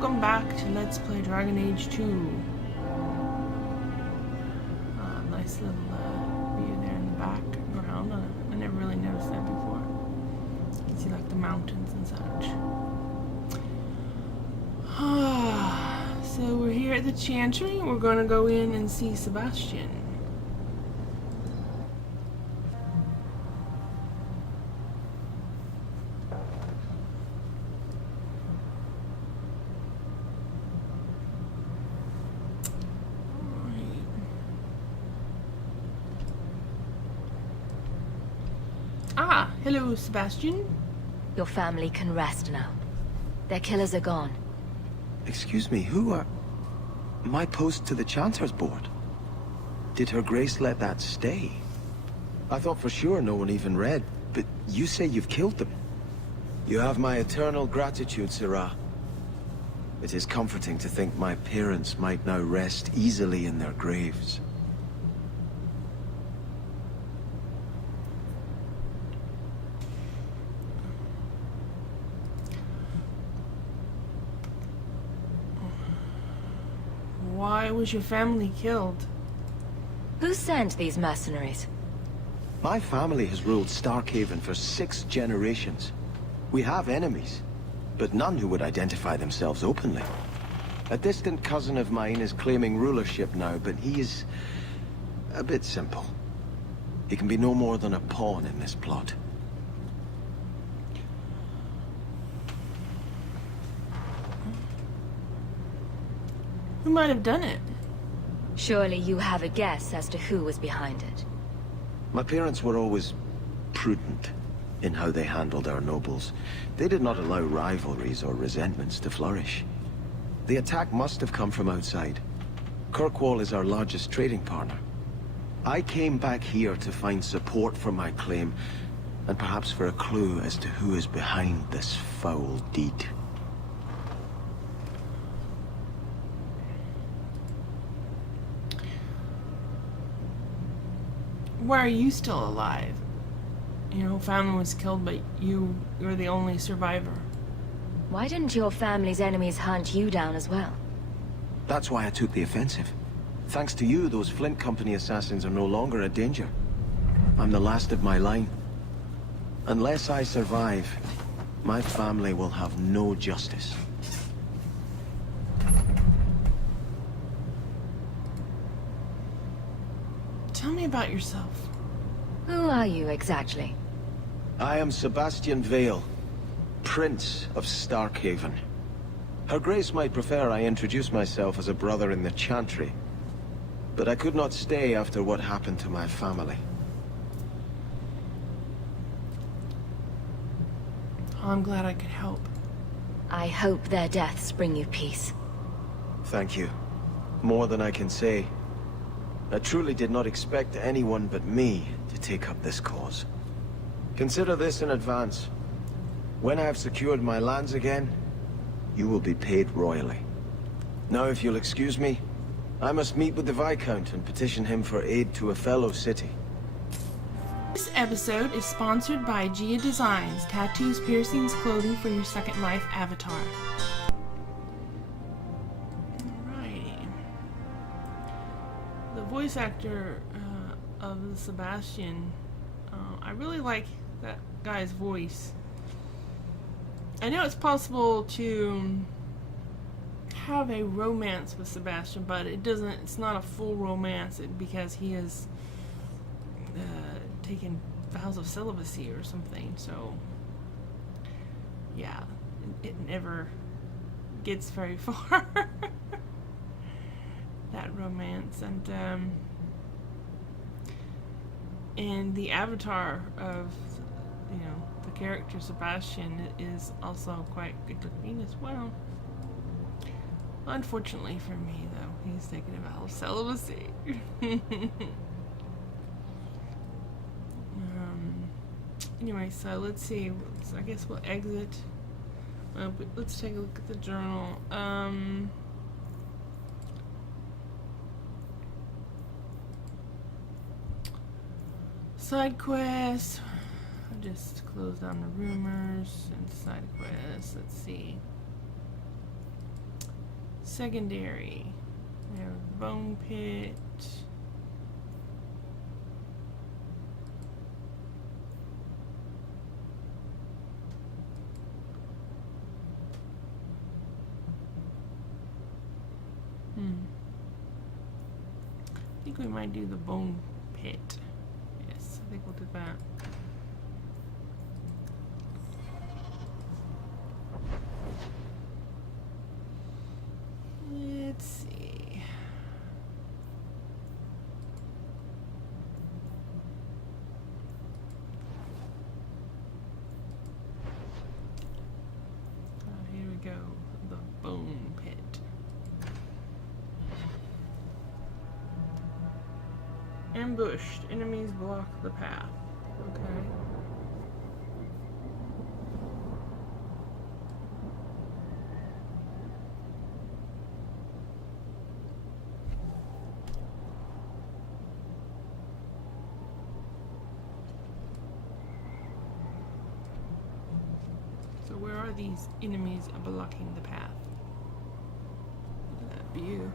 welcome back to Let's Play Dragon Age 2. Nice little view there in the background. I never really noticed that before. You can see like the mountains and such. So we're here at the Chantry. We're going to go in and see Sebastian. Ah, hello, Sebastian. Your family can rest now. Their killers are gone. Excuse me, who are... My post to the Chanter's board? Did Her Grace let that stay? I thought for sure no one even read, but you say you've killed them. You have my eternal gratitude, Sirah. It is comforting to think my parents might now rest easily in their graves. Why was your family killed? Who sent these mercenaries? My family has ruled Starkhaven for 6 generations. We have enemies, but none who would identify themselves openly. A distant cousin of mine is claiming rulership now, but he is a bit simple. He can be no more than a pawn in this plot. Who might have done it? Surely you have a guess as to who was behind it. My parents were always prudent in how they handled our nobles. They did not allow rivalries or resentments to flourish. The attack must have come from outside. Kirkwall is our largest trading partner. I came back here to find support for my claim, and perhaps for a clue as to who is behind this foul deed. Why are you still alive? You know, family was killed, but you're the only survivor. Why didn't your family's enemies hunt you down as well? That's why I took the offensive. Thanks to you, those Flint Company assassins are no longer a danger. I'm the last of my line. Unless I survive, my family will have no justice. Tell me about yourself. Who are you exactly? I am Sebastian Vale, Prince of Starkhaven. Her Grace might prefer I introduce myself as a brother in the Chantry, but I could not stay after what happened to my family. I'm glad I could help. I hope their deaths bring you peace. Thank you. More than I can say. I truly did not expect anyone but me to take up this cause. Consider this in advance. When I have secured my lands again, you will be paid royally. Now, if you'll excuse me, I must meet with the Viscount and petition him for aid to a fellow city. This episode is sponsored by Gia Designs, tattoos, piercings, clothing for your Second Life avatar. Voice actor of Sebastian, I really like that guy's voice. I know it's possible to have a romance with Sebastian, but it's not a full romance because he has taken vows of celibacy or something, so yeah, it never gets very far. That romance, and the avatar of, you know, the character Sebastian is also quite good looking as well. Unfortunately for me, though, he's taken a vow of celibacy. Anyway, so let's see. I guess we'll exit. Let's take a look at the journal. Side quests. I'll just close. close down the rumors and side quests. Let's see. secondary. There's Bone Pit. I think we might do the Bone Pit. Yes, I think we'll do that. Let's see. Here we go. The Bone Pit. Ambushed. Enemies block the path. Okay. So where are these enemies blocking the path? Look at that view.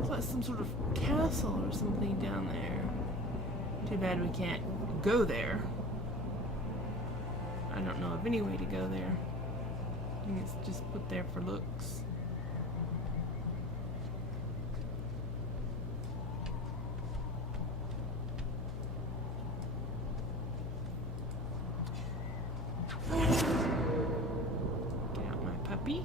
It's like some sort of castle or something down there. Too bad we can't go there. I don't know of any way to go there. I think it's just put there for looks. Get out my puppy.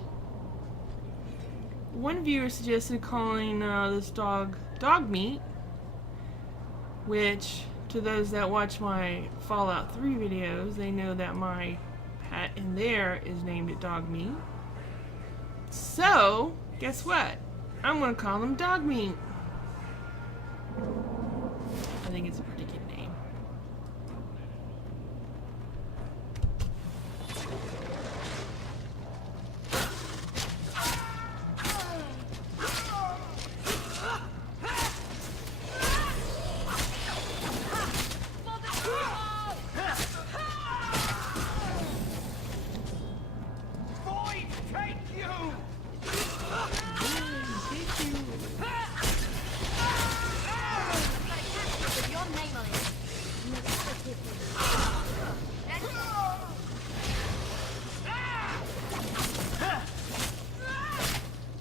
One viewer suggested calling this dog Dogmeat, which, to those that watch my Fallout 3 videos, they know that my pet in there is named Dogmeat. So, guess what? I'm gonna call him Dogmeat. I think it's a pretty good name.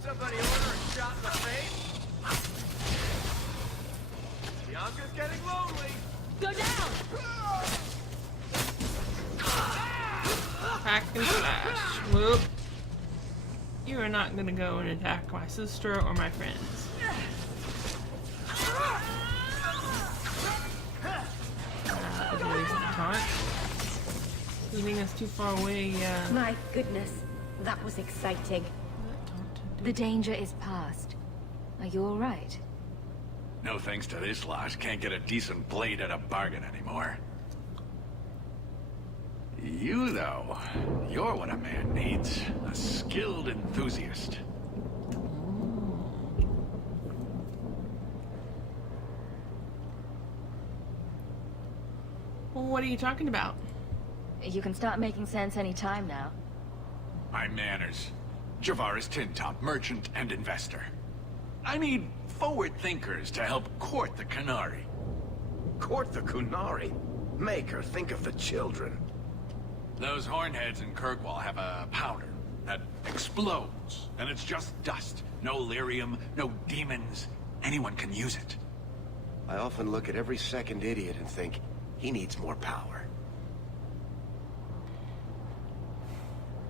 Somebody order a shot in the face? Bianca's getting lonely. Go down! Hack and slash. Whoop. You are not gonna go and attack my sister or my friends. Taunt. You think that's too far away? My goodness, that was exciting. The danger is past. Are you alright? No thanks to this lot, can't get a decent blade at a bargain anymore. You, though, you're what a man needs. A skilled enthusiast. Well, what are you talking about? You can start making sense any time now. My manners. Javaris Tintop, merchant and investor. I need forward thinkers to help court the Qunari. Court the Qunari? Make her think of the children. Those hornheads in Kirkwall have a powder that explodes, and it's just dust. No lyrium, no demons. Anyone can use it. I often look at every second idiot and think, he needs more power.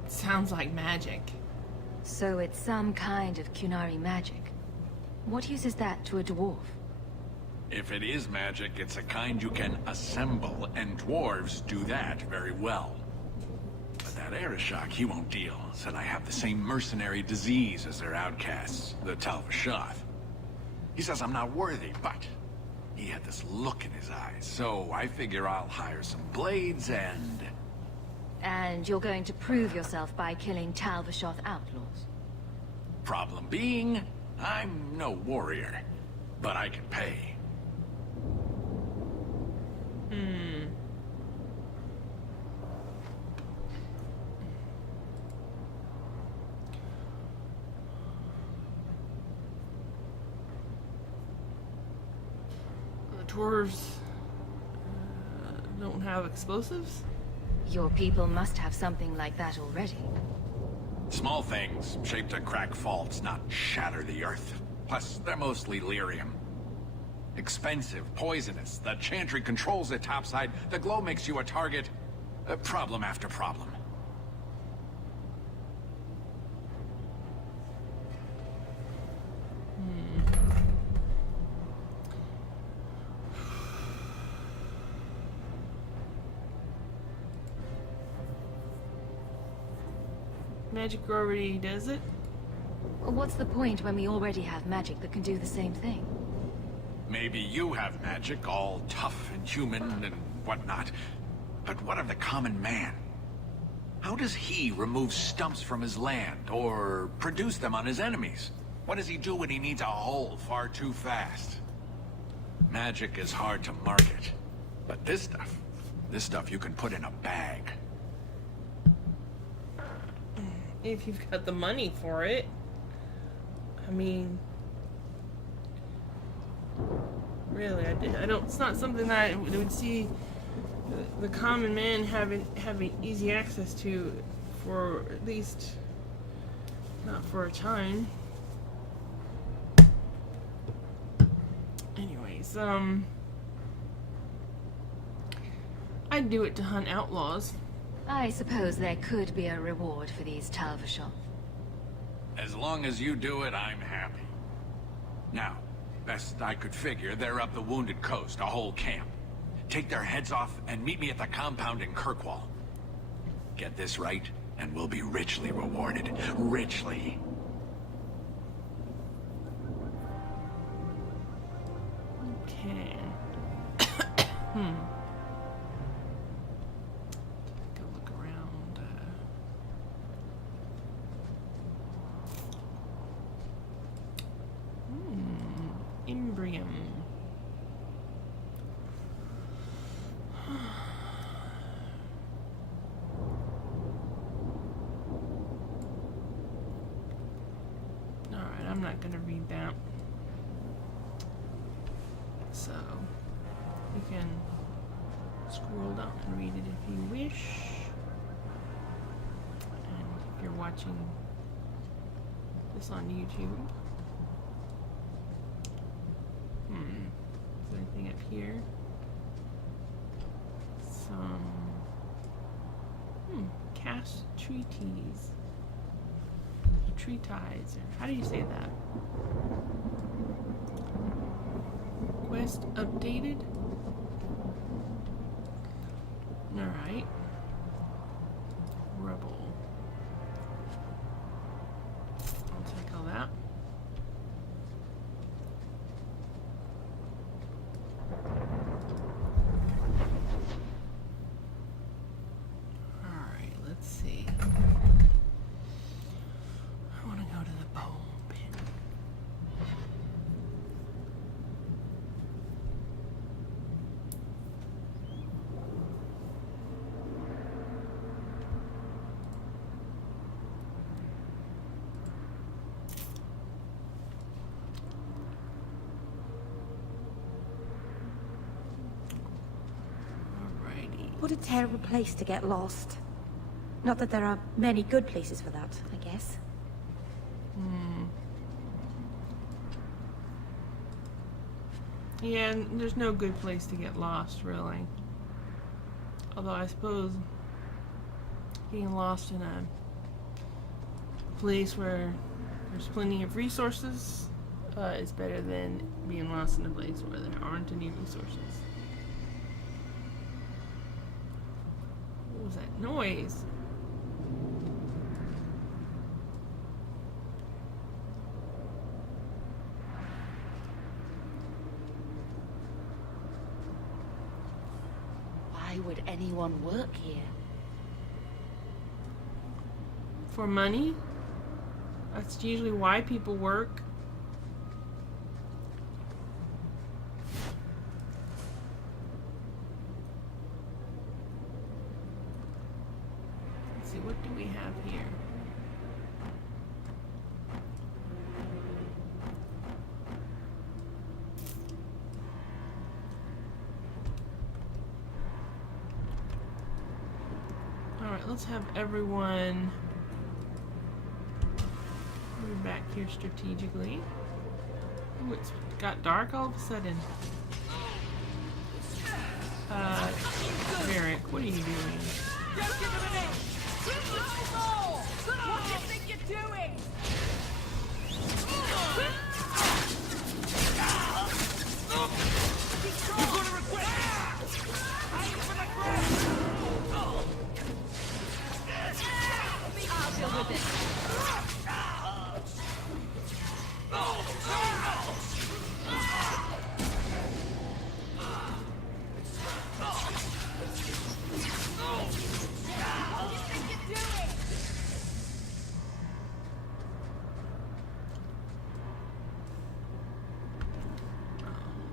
Sounds like magic. So it's some kind of Qunari magic. What use is that to a dwarf? If it is magic, it's a kind you can assemble, and dwarves do that very well. But that Arishok, he won't deal. Said I have the same mercenary disease as their outcasts, the Tal Vashoth. He says I'm not worthy, but he had this look in his eyes, so I figure I'll hire some blades and... And you're going to prove yourself by killing Tal Vashoth outlaws? Problem being, I'm no warrior, but I can pay. dwarves don't have explosives? Your people must have something like that already. Small things, shaped to crack faults, not shatter the earth. Plus, they're mostly lyrium. Expensive, poisonous. The Chantry controls it topside. The glow makes you a target. Problem after problem. Magic already does it? What's the point when we already have magic that can do the same thing? Maybe you have magic, all tough and human and whatnot. But what of the common man? How does he remove stumps from his land, or produce them on his enemies? What does he do when he needs a hole far too fast? Magic is hard to market. But this stuff you can put in a bag. If you've got the money for it. I mean, really, I don't. It's not something that I would see the common man having easy access to, for at least not for a time. Anyways, I'd do it to hunt outlaws. I suppose there could be a reward for these Talvashon. As long as you do it, I'm happy. Now, best I could figure, they're up the Wounded Coast, a whole camp. Take their heads off and meet me at the compound in Kirkwall. Get this right, and we'll be richly rewarded. Richly. Okay. Go look around. Imbrium. Alright, I'm not gonna read that. So, you can scroll down and read it if you wish. And if you're watching this on YouTube. Is there anything up here? Some cast treaties. Tree ties, or how do you say that? Quest updated. Alright. Rebel. I'll take all that. Alright, let's see. I want to go to the bone pit. Alrighty. What a terrible place to get lost. Not that there are many good places for that, I guess. Yeah, and there's no good place to get lost, really. Although I suppose being lost in a place where there's plenty of resources is better than being lost in a place where there aren't any resources. What was that noise? Why would anyone work here? For money? That's usually why people work. Let's see, what do we have here? let's have everyone move back here strategically. Ooh, it's got dark all of a sudden. Varric, what are you doing? Don't give him an inch! What do you think you're doing? You're gonna regret it! Aim for the ground! I'll deal with it.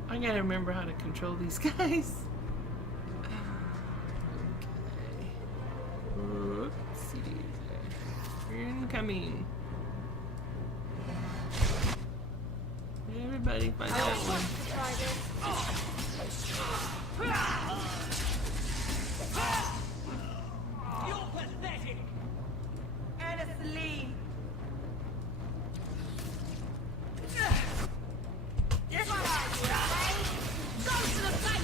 I gotta remember how to control these guys. Okay. Oopsie. Incoming. Everybody find that one. You're pathetic! And asleep! Yes, I Go to the face!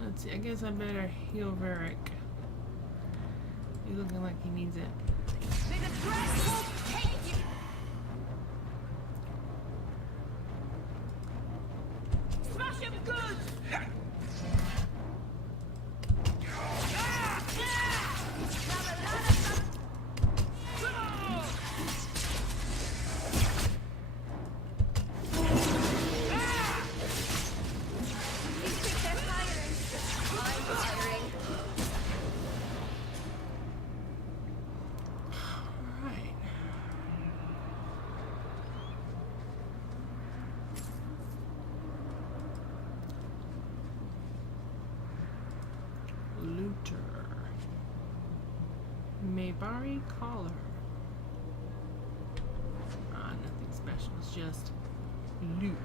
Let's see, I guess I better heal Varric. He's looking like he needs it. Smash him good! Alright. Looter. Maybari Collar. Ah, nothing special, it's just loot.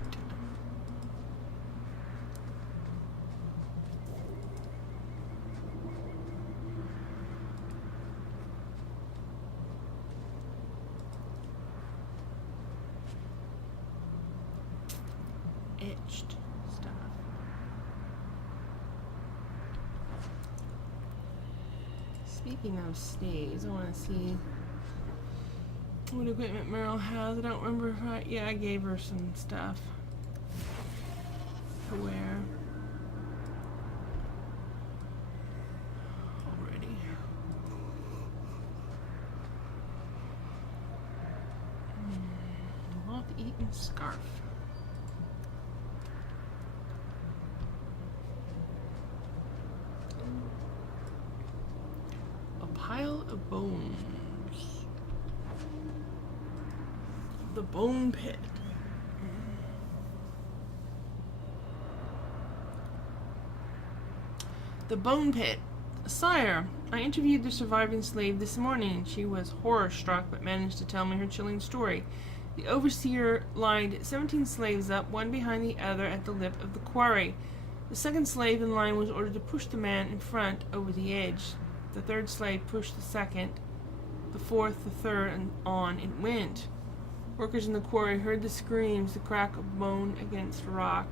Etched stuff. Speaking of staves, I want to see what equipment Meryl has. I don't remember if I gave her some stuff to wear already. Moth-eaten scarf. A pile of bones. The bone pit. The bone pit. Sire, I interviewed the surviving slave this morning. She was horror-struck but managed to tell me her chilling story. The overseer lined 17 slaves up, one behind the other, at the lip of the quarry. The second slave in line was ordered to push the man in front over the edge. The third slave pushed the second, the fourth, the third, and on it went. Workers in the quarry heard the screams, the crack of bone against rock,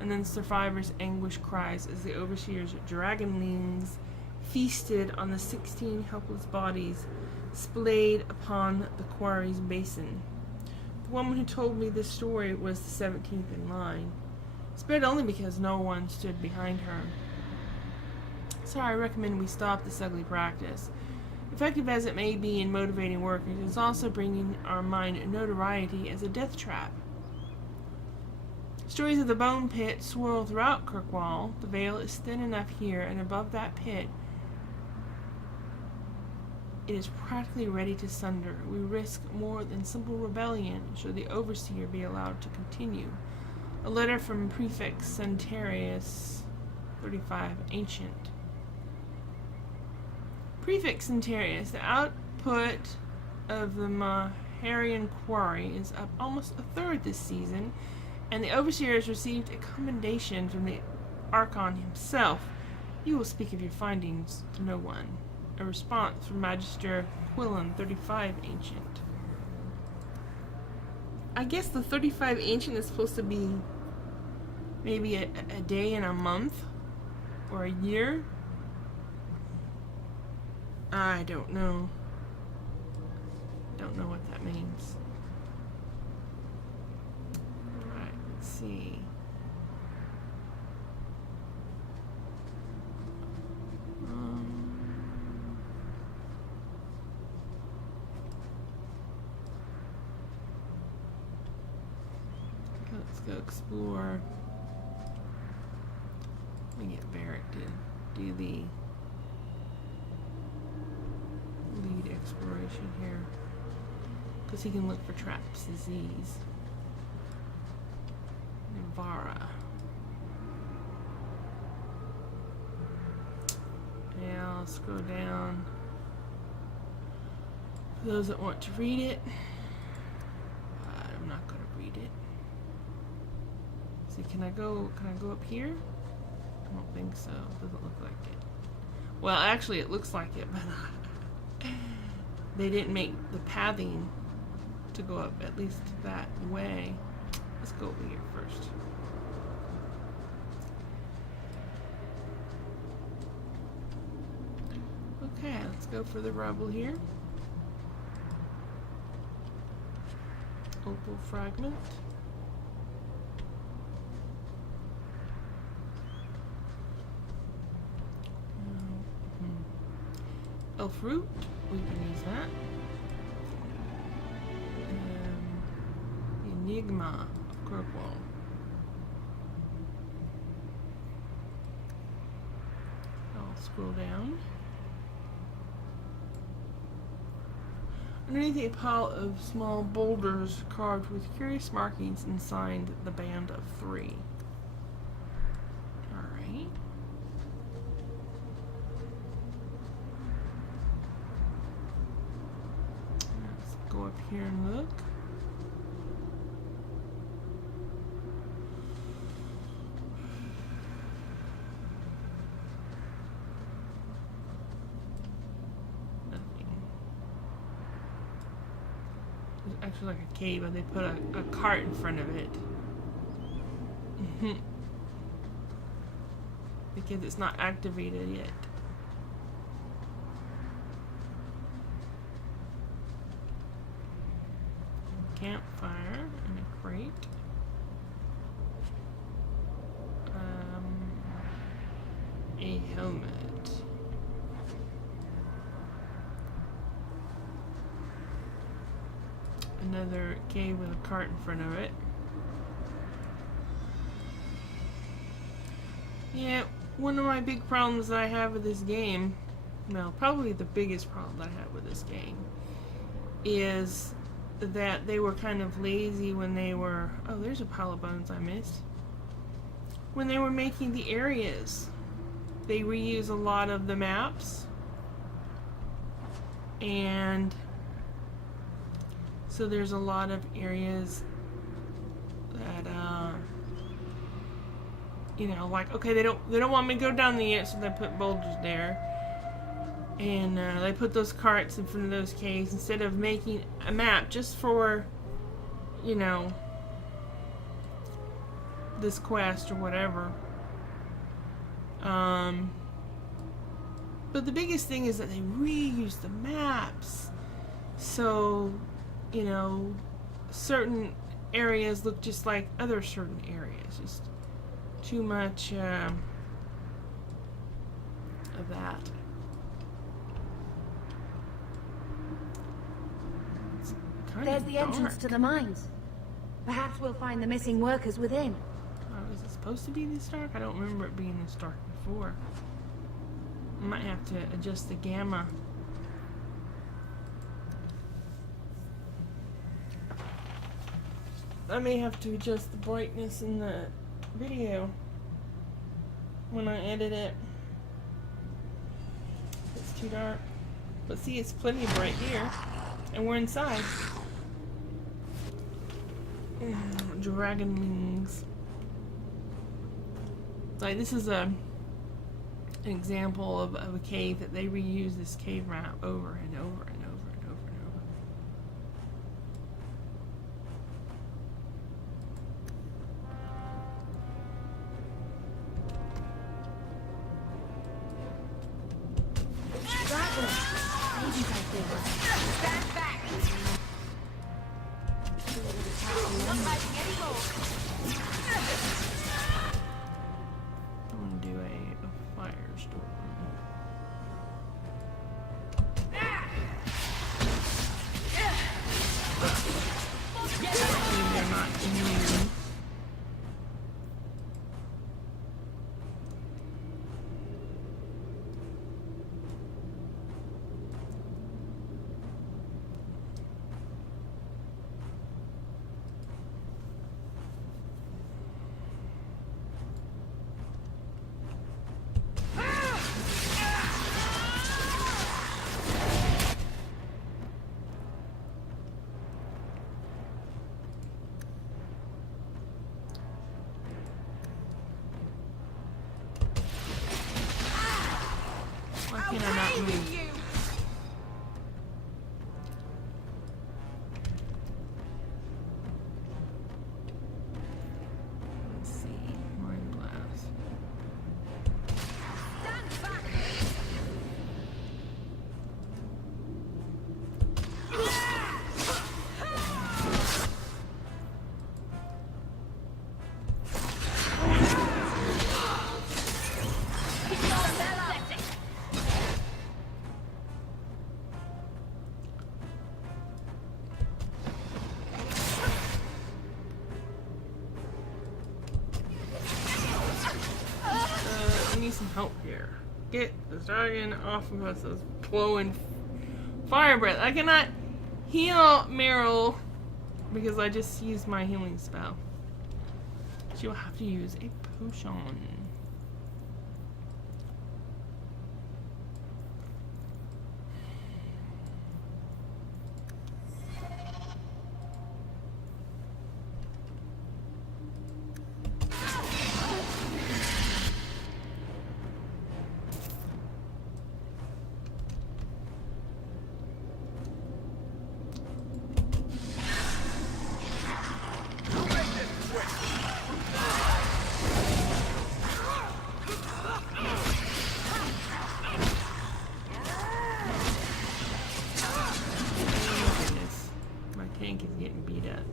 and then survivors' anguished cries as the overseer's dragonlings feasted on the 16 helpless bodies splayed upon the quarry's basin. The woman who told me this story was the 17th in line, spared only because no one stood behind her. So I recommend we stop this ugly practice. Effective as it may be in motivating workers, it's also bringing our mind notoriety as a death trap. Stories of the bone pit swirl throughout Kirkwall. The veil is thin enough here, and above that pit It is practically ready to sunder. We risk more than simple rebellion should the Overseer be allowed to continue. A letter from Prefect Centarius, 35, Ancient. Prefect Centarius, the output of the Maharian Quarry is up almost a third this season, and the Overseer has received a commendation from the Archon himself. You will speak of your findings to no one. A response from Magister Quillen, 35, Ancient. I guess the 35 Ancient is supposed to be maybe a day in a month or a year. I don't know. Don't know what that means. Alright, let's see. Let's go explore. Let me get Barrett to do the lead exploration here, because he can look for traps, disease. Navara. Yeah, I'll scroll down. For those that want to read it, but I'm not going to read it. See, can I go up here? I don't think so. Doesn't look like it. Well, actually, it looks like it, but they didn't make the pathing to go up at least that way. Let's go over here first. Okay, let's go for the rubble here. Opal fragment. Elf root, we can use that. Enigma of Kirkwall. I'll scroll down. Underneath a pile of small boulders carved with curious markings and signed the Band of Three. Alright. Let's go up here and look. Actually like a cave, but they put a cart in front of it. Because it's not activated yet. Campfire and a crate. A helmet. Another cave with a cart in front of it. Yeah, one of my big problems that I have with this game, well, probably the biggest problem that I have with this game, is that they were kind of lazy when they were... Oh, there's a pile of bones I missed. When they were making the areas, they reuse a lot of the maps. And... so there's a lot of areas that, you know, like, okay, they don't want me to go down there yet, so they put boulders there. And they put those carts in front of those caves instead of making a map just for, you know, this quest or whatever. But the biggest thing is that they reuse the maps. So... you know, certain areas look just like other certain areas. Just too much of that. It's kind There's of the entrance dark. to the mines. Perhaps we'll find the missing workers within. Oh, is it supposed to be this dark? I don't remember it being this dark before. I might have to adjust the gamma I may have to adjust the brightness in the video when I edit it. It's too dark. But see, it's plenty bright here. And we're inside. Dragon wings. Like, this is an example of a cave that they reuse this cave map over and over and over and over and over. Stand back! Not fighting anymore! I'm gonna do a firestorm. They're not immune. Why can't I not move? Let's see. Mind blast. Stand back! I need some help here. Get the dragon off of us. Those blowing fire breath. I cannot heal Meryl because I just used my healing spell. She'll have to use a potion. Goodness, my tank is getting beat up.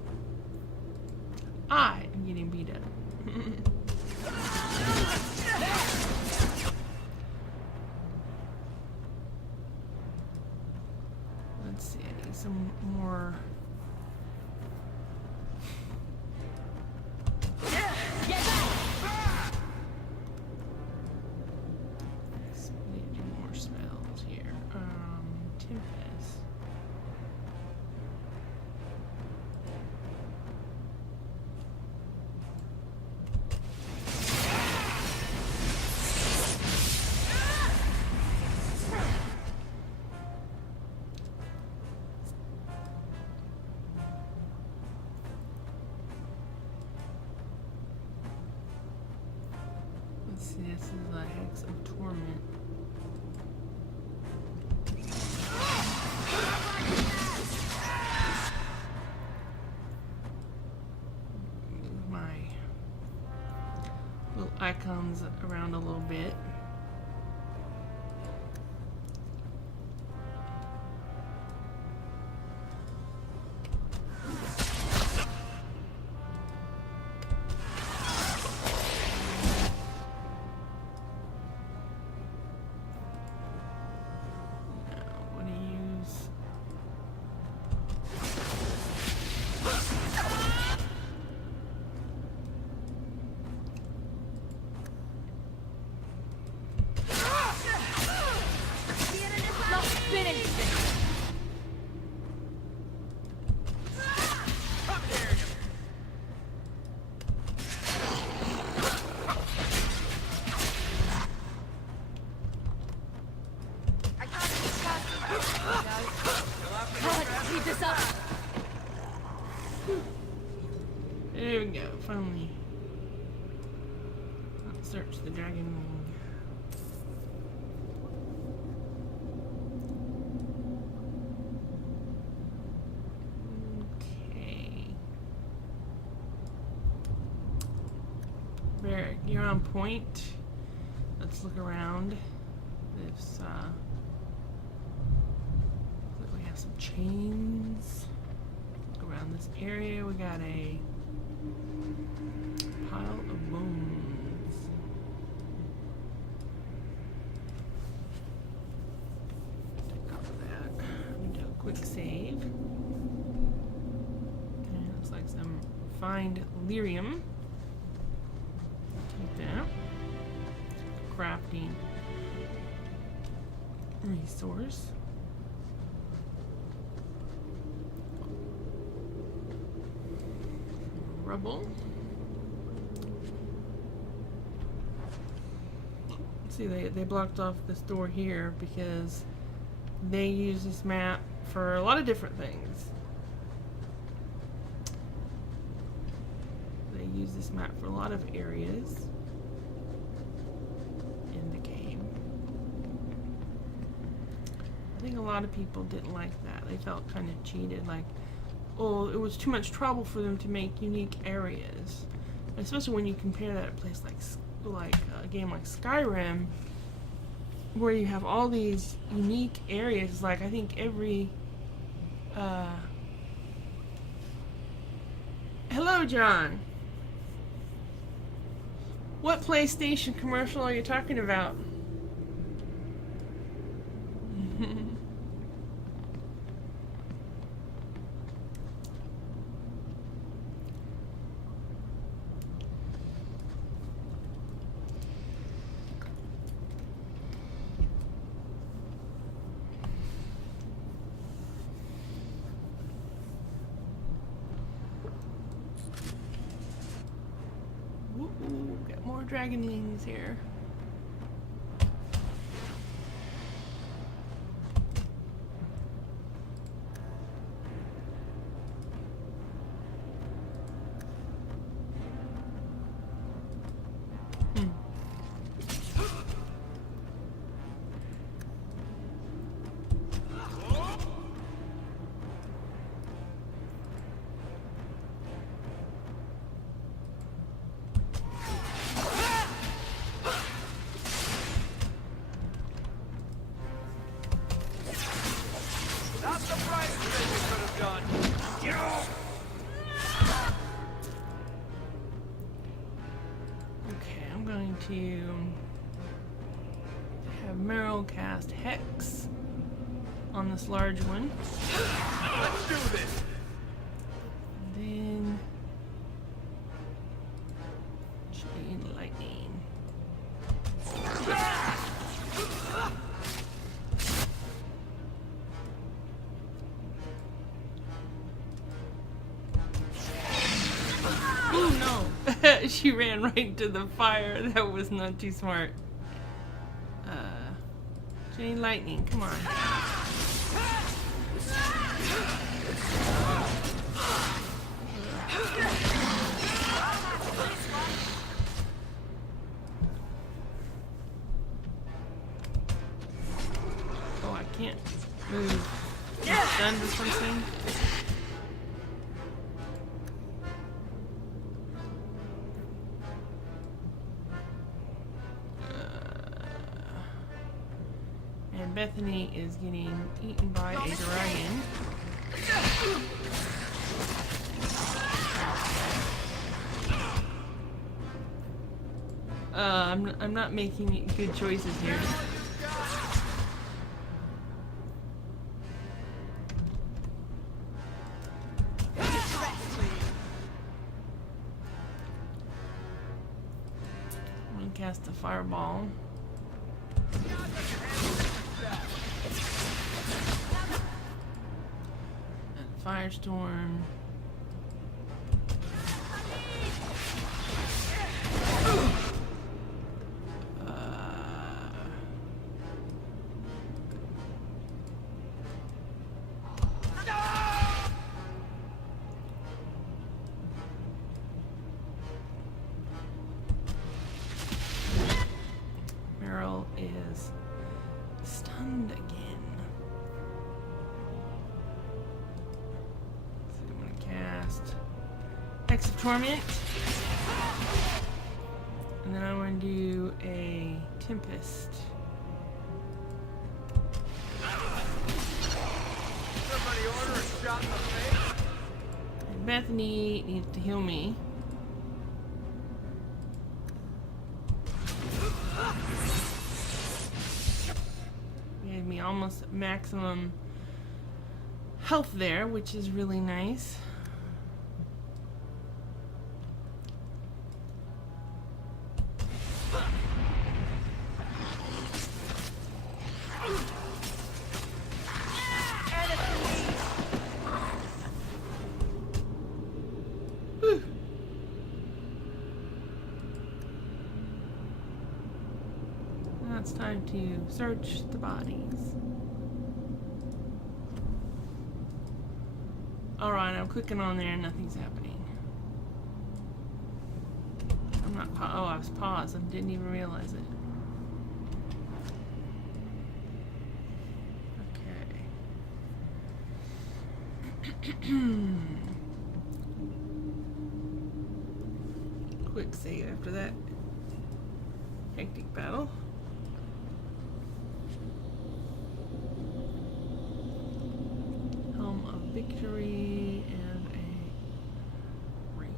I am getting beat up. Let's see, I need some more. Need to do more spells here. Tempest. Let's see, this is a Hex of Torment. Move my little icons around a little bit. There we go, finally. Let's search the dragon ring. Okay. Barrick, you're on point. Let's look around. This, look, we have some chains. Look around this area. We got a pile of bones. Take off that. Let me do a quick save. Okay, looks like some refined lyrium. Take that. Crafting resource. Rubble. See, they blocked off this door here because they use this map for a lot of different things. They use this map for a lot of areas in the game. I think a lot of people didn't like that. They felt kind of cheated, like, oh, it was too much trouble for them to make unique areas. Especially when you compare that to a place like a game like Skyrim, where you have all these unique areas. Like, I think every hello, John. What PlayStation commercial are you talking about? Ooh, got more dragon wings here. That's the price that we could have done. Okay, I'm going to have Meryl cast Hex on this large one. Let's do this. And then Chain Lightning. Oh no! She ran right into the fire. That was not too smart. Chain Lightning, come on. Oh, I can't move. Stunned or something? And Bethany is getting eaten by a dragon. I'm not making good choices here. I'm gonna cast a fireball. And firestorm. Torment. And then I want to do a Tempest. Somebody order a shot in the face. And Bethany needs to heal me. Gave me almost maximum health there, which is really nice. Now it's time to search the bodies. Alright, I'm clicking on there and nothing's happening. I'm not oh, I was paused. I didn't even realize it. Okay. Quick save after that hectic battle. Helm of Victory and a ring.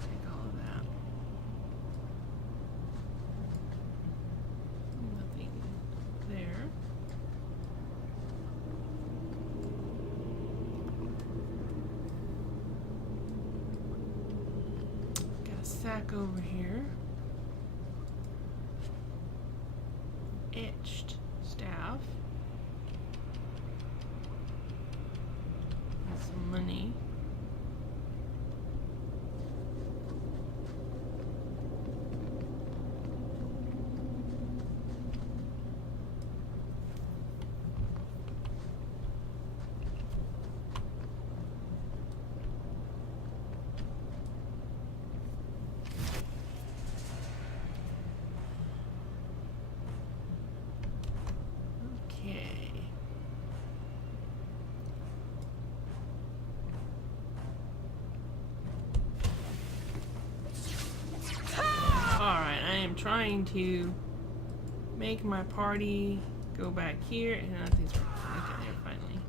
Take all of that. Nothing there. Got a sack over here. Etched staff. And some money. Okay. Alright, I am trying to make my party go back here and nothing's wrong. Okay, there, finally.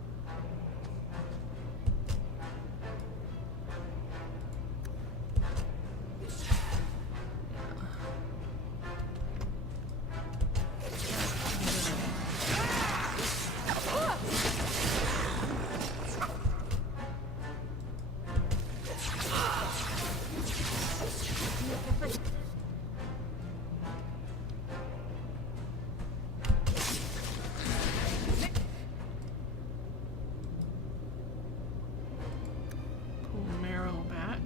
Pull Meryl back.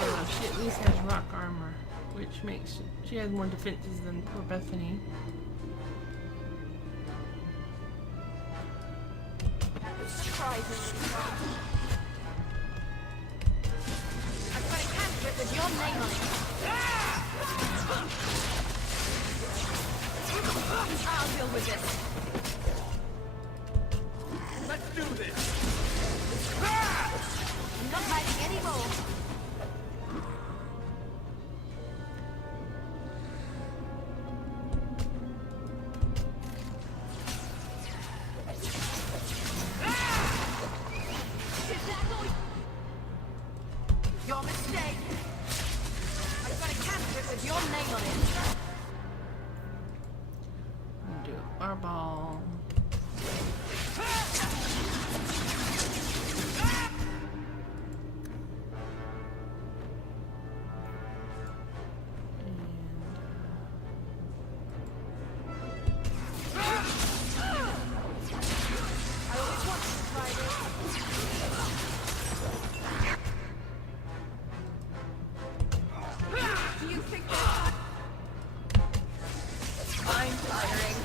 Oh, she at least has rock armor, which makes she has more defenses than poor Bethany. I've got a candidate with your name on it. I'll deal with this. Let's do this. I'm not hiding anymore. Your mistake. I've got a candidate with your name on it. I'm gonna do a fireball. I always wanted to try this. Do you think that I'm tiring?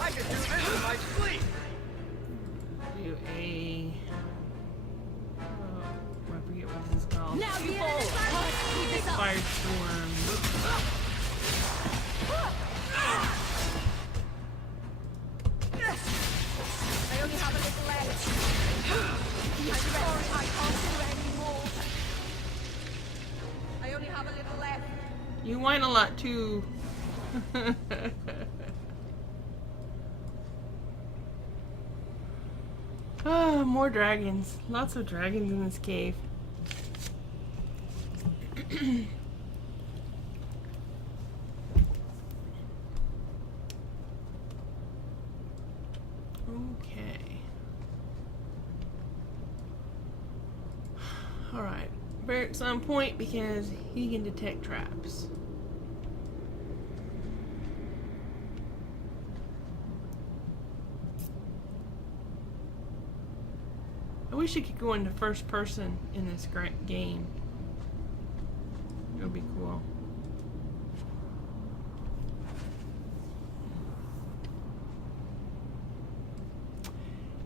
I could do this in my sleep. Do a I forget what this is called. Now you fall. Keep this up. Firestorm. I only have a little left. I'm sorry, I can't do anything. You whine a lot too. Oh, more dragons. Lots of dragons in this cave. Okay. Alright. Barrett's on point because he can detect traps. I wish I could go into first person in this great game. It would be cool.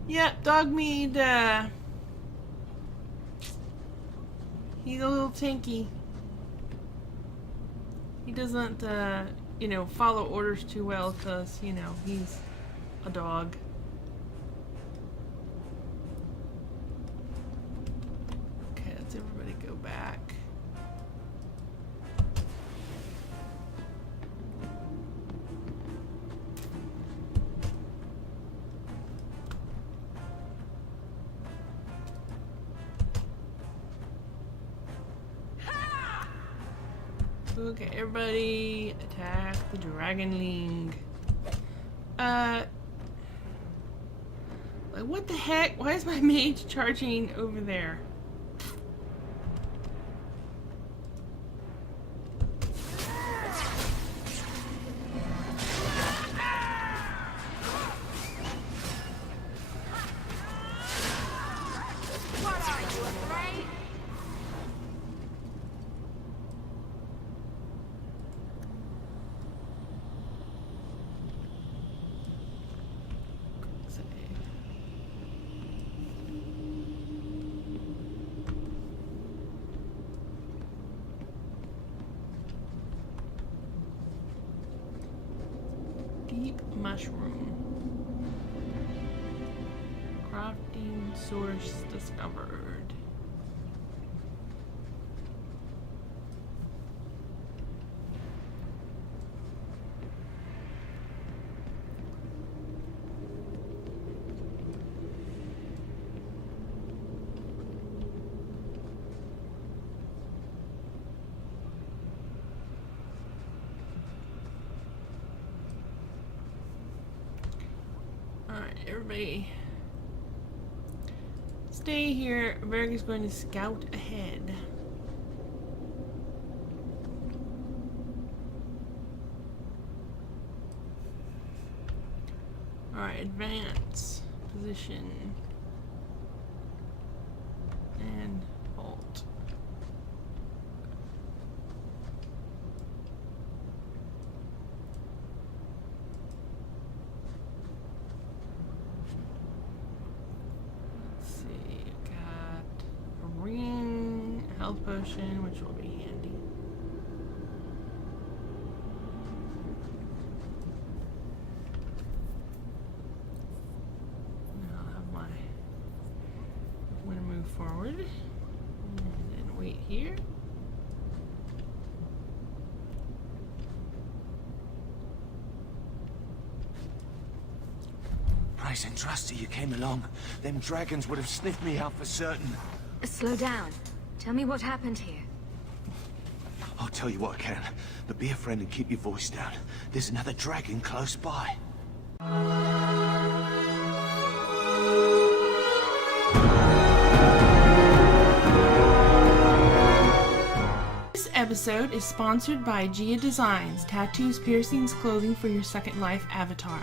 Yep, Dogmeat, he's a little tanky. He doesn't, you know, follow orders too well because, you know, he's a dog. Okay, let's everybody go back. Okay, everybody attack the Dragonling. Like what the heck? Why is my mage charging over there? Deep mushroom. Crafting source discovered. Alright, everybody stay here. Varric is going to scout ahead. Alright, advance. Position. And halt. Health potion, which will be handy. Now I'll have my. I'm going to move forward and then wait here. Price and trusty you came along. Them dragons would have sniffed me out for certain. Slow down. Tell me what happened here. I'll tell you what I can, but be a friend and keep your voice down. There's another dragon close by. This episode is sponsored by Gia Designs, tattoos, piercings, clothing for your Second Life avatar.